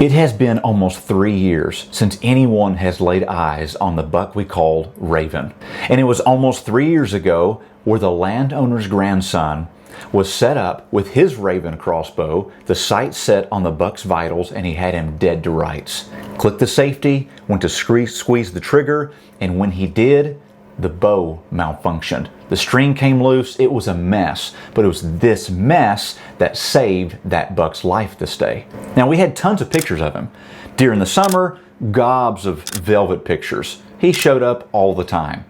It has been almost 3 years since anyone has laid eyes on the buck we called Ravin. And it was almost 3 years ago where the landowner's grandson was set up with his Ravin crossbow, the sight set on the buck's vitals, and he had him dead to rights. Clicked the safety, went to squeeze the trigger, and when he did, the bow malfunctioned. The string came loose. It was a mess, but it was this mess that saved that buck's life this day. Now, we had tons of pictures of him. During the summer, gobs of velvet pictures. He showed up all the time.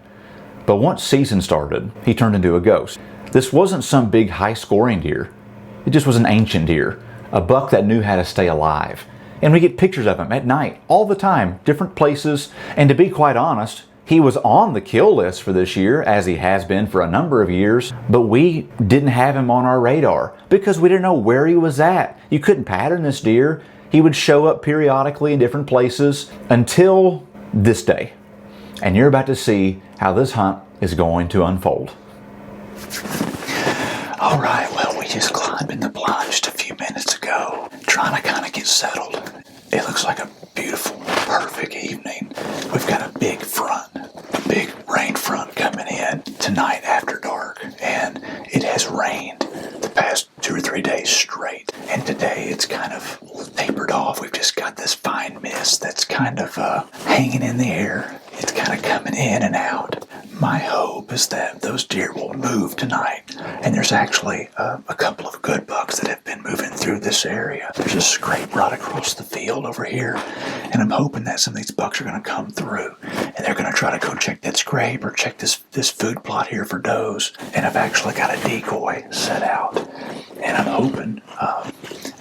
But once season started, he turned into a ghost. This wasn't some big high-scoring deer. It just was an ancient deer, a buck that knew how to stay alive. And we get pictures of him at night, all the time, different places, and to be quite honest, he was on the kill list for this year, as he has been for a number of years, but we didn't have him on our radar because we didn't know where he was at. You couldn't pattern this deer. He would show up periodically in different places until this day. And you're about to see how this hunt is going to unfold. All right, well, we just climbed in the blind just a few minutes ago, trying to kind of get settled. It looks like a beautiful, perfect evening. We've got a big front, a big rain front coming in tonight after dark, and it has rained the past 2 or 3 days straight. And today it's kind of tapered off. We've just got this fine mist that's kind of hanging in the air. It's kind of coming in and out. My hope is that those deer will move tonight. And there's actually a couple of good bucks that have been moving through this area. There's a scrape right across the field over here. And I'm hoping that some of these bucks are going to come through. And they're going to try to go check that scrape or check this food plot here for does. And I've actually got a decoy set out. And I'm hoping,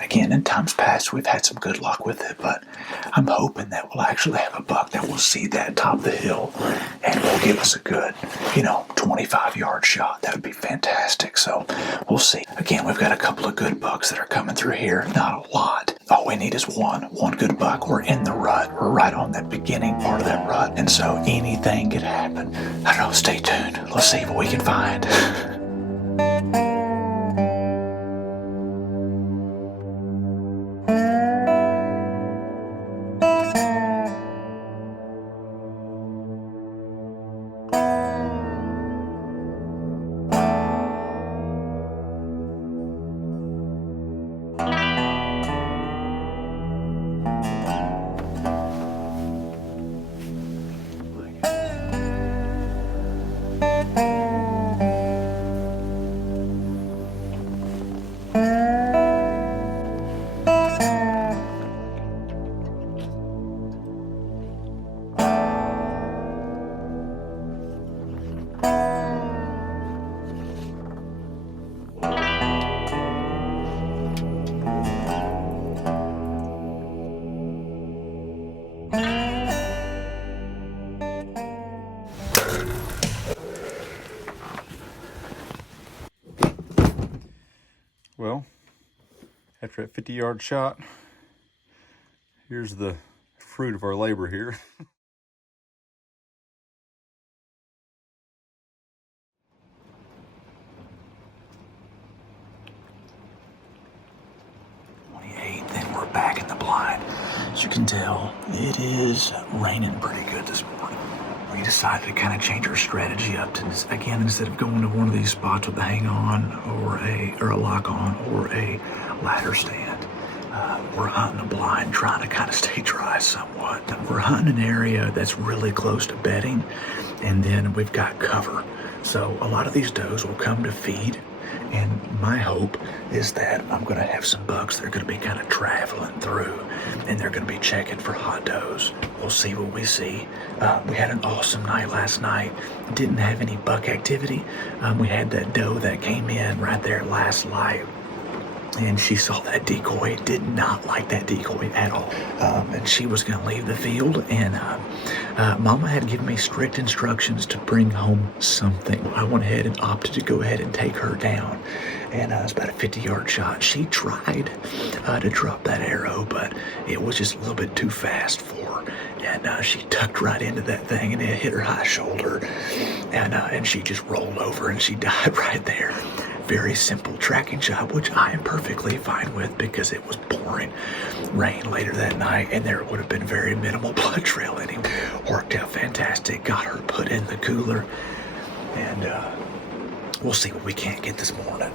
again, in times past we've had some good luck with it, but I'm hoping that we'll actually have a buck that will see that top of the hill and will give us a good, 25-yard shot. That would be fantastic. So we'll see. Again, we've got a couple of good bucks that are coming through here. Not a lot. All we need is one good buck. We're in the rut. We're right on that beginning part of that rut. And so anything could happen. I don't know. Stay tuned. Let's see what we can find. Well, after that 50-yard shot, here's the fruit of our labor here. Then we're back in the blind. As you can tell, it is raining pretty good this morning. We decided to kind of change our strategy up to, again, instead of going to one of these spots with a hang on or a lock on or a ladder stand, we're hunting a blind, trying to kind of stay dry somewhat. We're hunting an area that's really close to bedding, and then we've got cover. So a lot of these does will come to feed. And my hope is that I'm going to have some bucks that are going to be kind of traveling through, and they're going to be checking for hot does. We'll see what we see. We had an awesome night last night. Didn't have any buck activity. We had that doe that came in right there last light, and she saw that decoy, did not like that decoy at all. And she was going to leave the field, and Mama had given me strict instructions to bring home something. I went ahead and opted to go ahead and take her down, and it was about a 50-yard shot. She tried to drop that arrow, but it was just a little bit too fast for her, and she tucked right into that thing, and it hit her high shoulder, and she just rolled over, and she died right there. very simple tracking job, which I am perfectly fine with because it was pouring rain later that night and there would have been very minimal blood trail anyway. Worked out fantastic. Got her put in the cooler, and we'll see what we can't get this morning.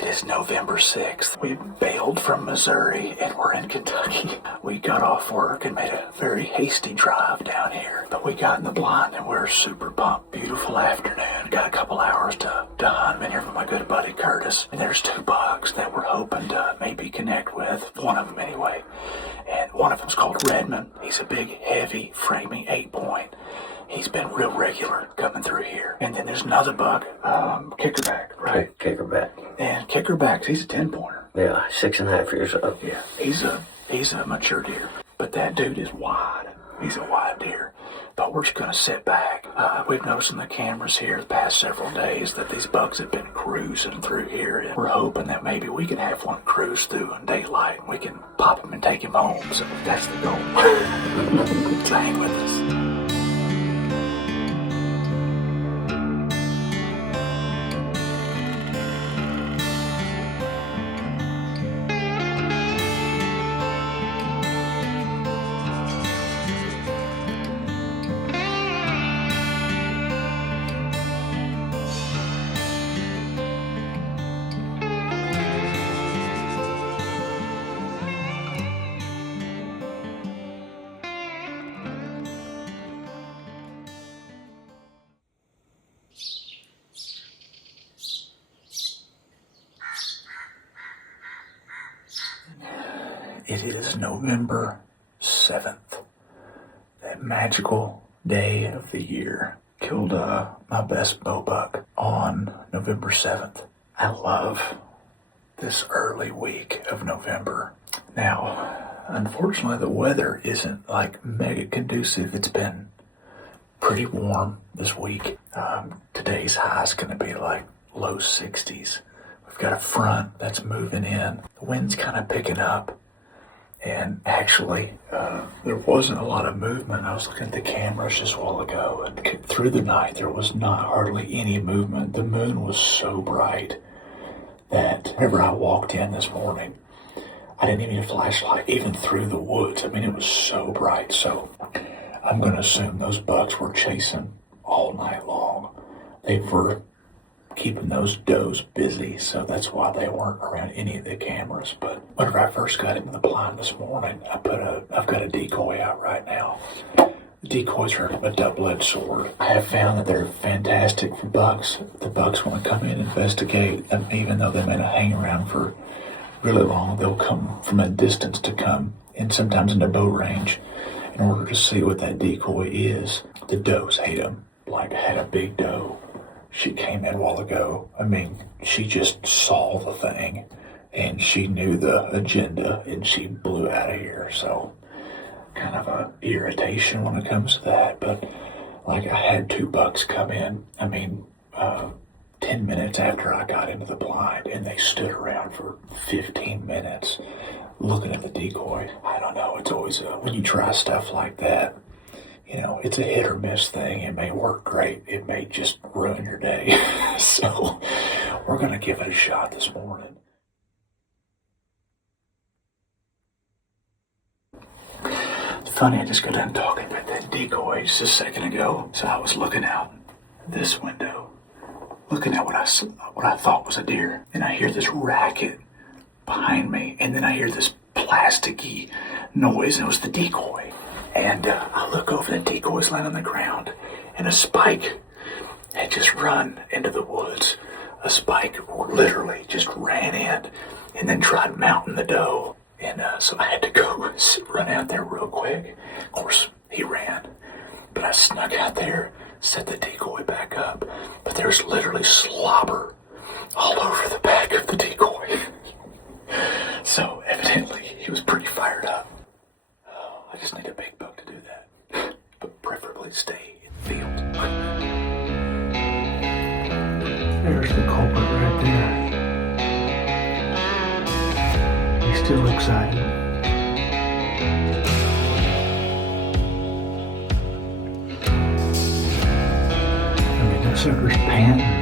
It is November 6th. We bailed from Missouri and we're in Kentucky. We got off work and made a very hasty drive down here, but we got in the blind and we're super pumped. Beautiful afternoon. Got a couple hours to hunt. Been here with my good buddy Curtis, and there's 2 bucks that we're hoping to maybe connect with. One of them anyway. And one of them's called Redmond. He's a big, heavy, framing 8-point. He's been real regular coming through here. And then there's another buck, Kickerback, right? Kickerback. And Kickerback, he's a 10-pointer. Yeah, 6.5 years old. Yeah, he's a mature deer. But that dude is wide. He's a wide deer. But we're just going to sit back. We've noticed in the cameras here the past several days that these bucks have been cruising through here. And we're hoping that maybe we can have one cruise through in daylight and we can pop him and take him home. So that's the goal. So hang with us. It is November 7th, that magical day of the year. Killed my best bow buck on November 7th. I love this early week of November. Now, unfortunately, the weather isn't like mega conducive. It's been pretty warm this week. Today's high is going to be like low 60s. We've got a front that's moving in. The wind's kind of picking up. And actually, there wasn't a lot of movement. I was looking at the cameras just a while ago, and through the night, there was not hardly any movement. The moon was so bright that whenever I walked in this morning, I didn't even need a flashlight, even through the woods. I mean, it was so bright. So I'm going to assume those bucks were chasing all night long. They were keeping those does busy, so that's why they weren't around any of the cameras. But whenever I first got into the blind this morning, I've got a decoy out right now. The decoys are a double-edged sword. I have found that they're fantastic for bucks. The bucks want to come in and investigate, and even though they may not hang around for really long, they'll come from a distance to come, and sometimes into bow range, in order to see what that decoy is. The does hate them. Like, I had a big doe. She came in a while ago. I mean, she just saw the thing, and she knew the agenda, and she blew out of here. So, kind of a irritation when it comes to that. But, like, I had 2 bucks come in. I mean, 10 minutes after I got into the blind, and they stood around for 15 minutes looking at the decoy. I don't know. It's always when you try stuff like that, you know, it's a hit or miss thing. It may work great. It may just ruin your day. So we're going to give it a shot this morning. It's funny, I just got done talking about that decoy just a second ago. So I was looking out this window, looking at what I thought was a deer. And I hear this racket behind me. And then I hear this plasticky noise, and it was the decoy. And I look over, the decoy's laying on the ground, and a spike had just run into the woods. A spike literally just ran in and then tried mounting the doe. And so I had to go run out there real quick. Of course, he ran, but I snuck out there, set the decoy back up. But there's literally slobber all over the back of the decoy. So evidently he was pretty fired up. I just Still excited. I mean, that sucker's panting.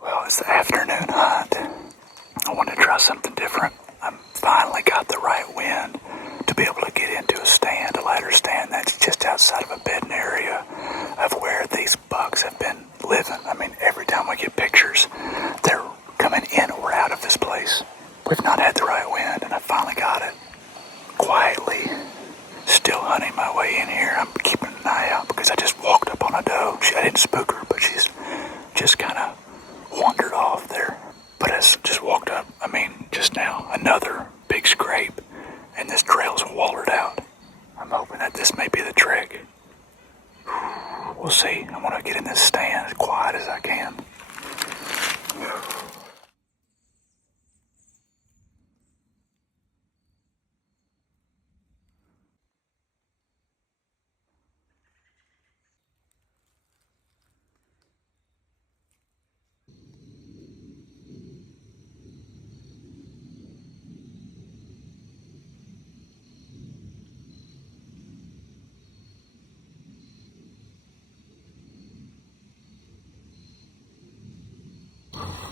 Well, it's the afternoon hunt. I want to try something different. I finally got the right wind to be able to get into a ladder stand that's just outside of a bedding area of where these bucks have been living. I mean, every time we get pictures, they're coming in or out of this place. We've not had the right wind, and I finally got it. Quietly, still hunting my way in here. I'm keeping an eye out because I just walked up on a doe. I didn't spook her, but she's just kind of wandered off there. But as just walked up, just now, another big scrape, and this trail's wallered out. I'm hoping that this may be the trick. We'll see. I'm gonna get in this stand as quiet as I can.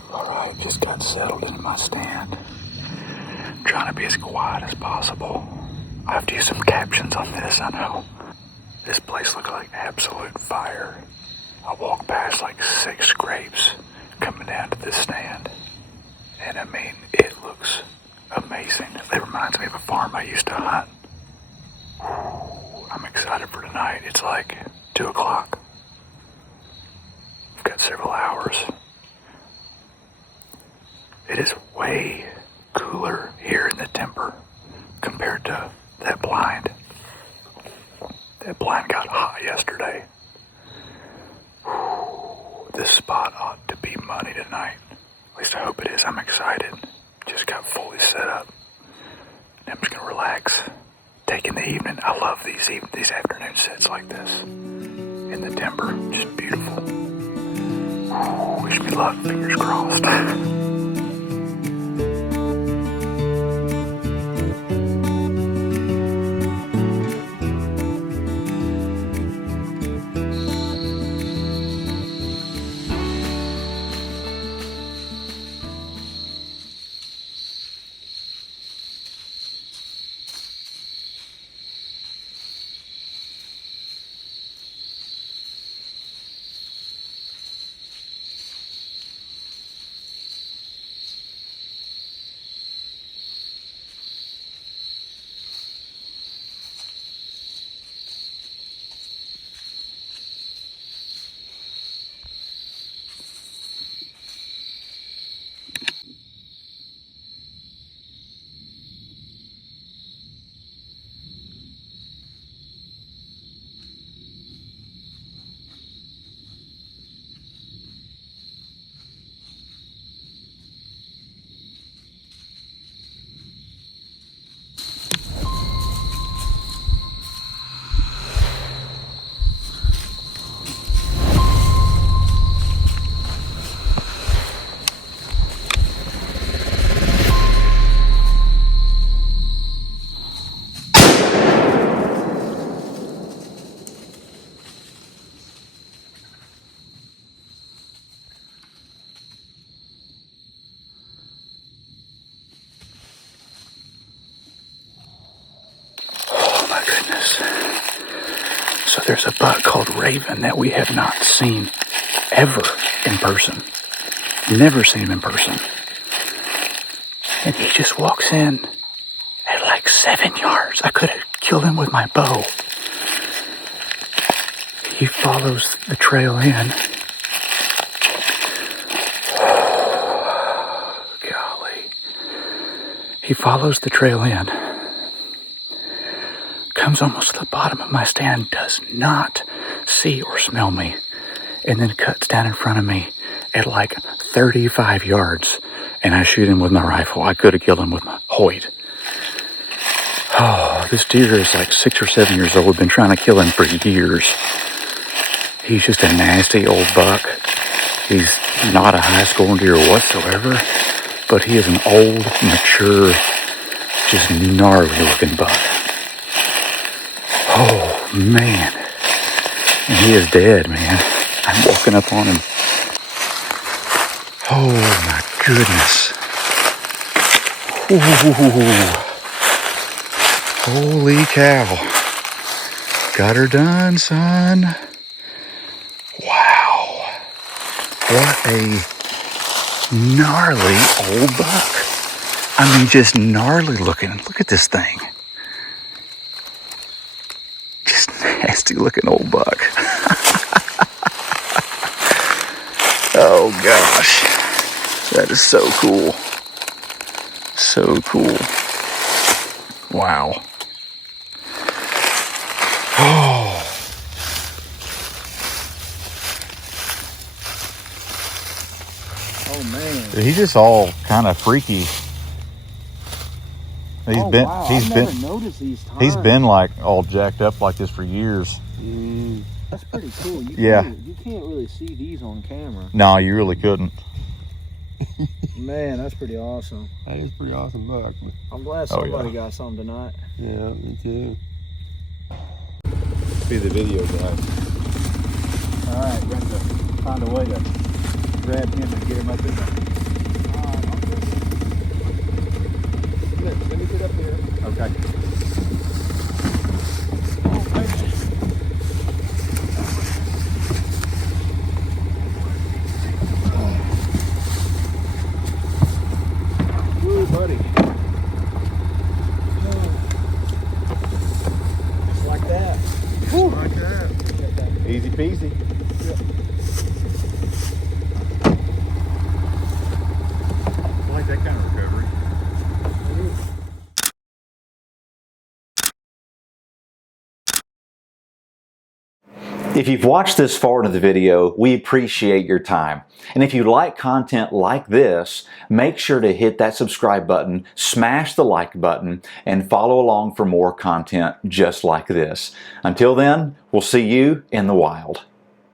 Alright, just got settled into my stand. Trying to be as quiet as possible. I have to use some captions on this, I know. This place looks like absolute fire. I walked past like 6 scrapes coming down to this stand. And it looks amazing. It reminds me of a farm I used to hunt. I'm excited for tonight. It's like 2 o'clock. I've got several hours. It is way cooler here in the timber compared to that blind. That blind got hot yesterday. This spot ought to be money tonight. At least I hope it is. I'm excited. Just got fully set up. And I'm just gonna relax. Taking the evening. I love these afternoon sits like this. In the timber. Just beautiful. Wish me luck. Fingers crossed. there's a buck called Ravin that we have not seen ever in person. Never seen him in person. And he just walks in at like 7 yards. I could have killed him with my bow. He follows the trail in. Golly. He follows the trail in. Comes almost to the bottom of my stand, does not see or smell me, and then cuts down in front of me at like 35 yards, and I shoot him with my rifle. I could have killed him with my Hoyt. Oh, this deer is like 6 or 7 years old. Been trying to kill him for years. He's just a nasty old buck. He's not a high-scoring deer whatsoever, but he is an old, mature, just gnarly-looking buck. Oh, man. And he is dead, man. I'm walking up on him. Oh, my goodness. Ooh. Holy cow. Got her done, son. Wow. What a gnarly old buck. I mean, just gnarly looking. Look at this thing. Just nasty looking old buck. Oh gosh. That is so cool. So cool. Wow. Oh. Oh man. He's just all kind of freaky. He's I've never noticed these times. He's been like all jacked up like this for years. That's pretty cool. You can't really see these on camera. No, you really couldn't. Man, that's pretty awesome. That is pretty awesome buck. I'm glad somebody got something tonight. Yeah, me too. Be the video guys. All right, we're going to find a way to grab him and get him up in there. Let me get up here. Okay. Woo, buddy. Just like that. Just like that. Easy peasy. I like that kind of recovery. If you've watched this far into the video, we appreciate your time. And if you like content like this, make sure to hit that subscribe button, smash the like button, and follow along for more content just like this. Until then, we'll see you in the wild.